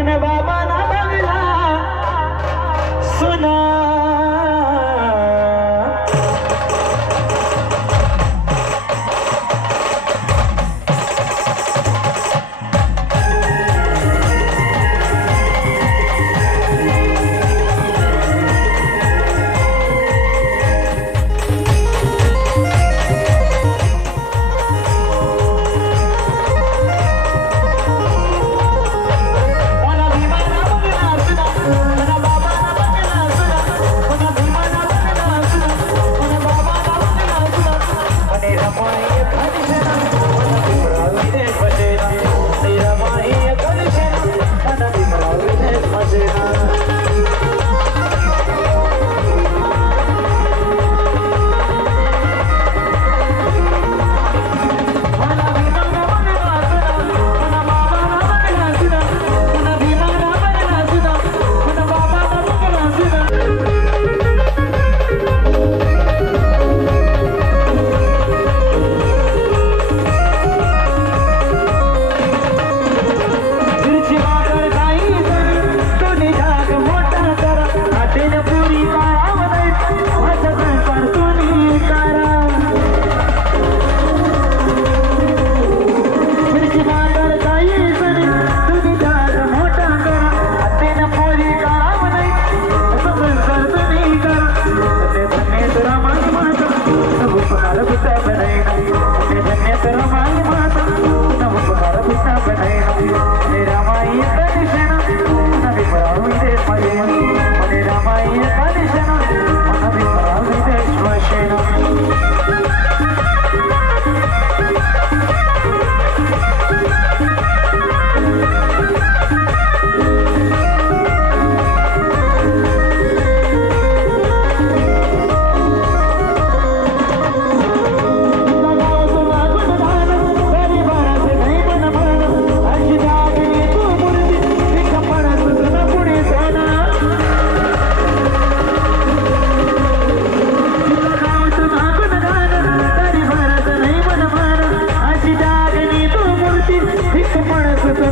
ধন্যবাদ しいな Happening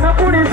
पुढे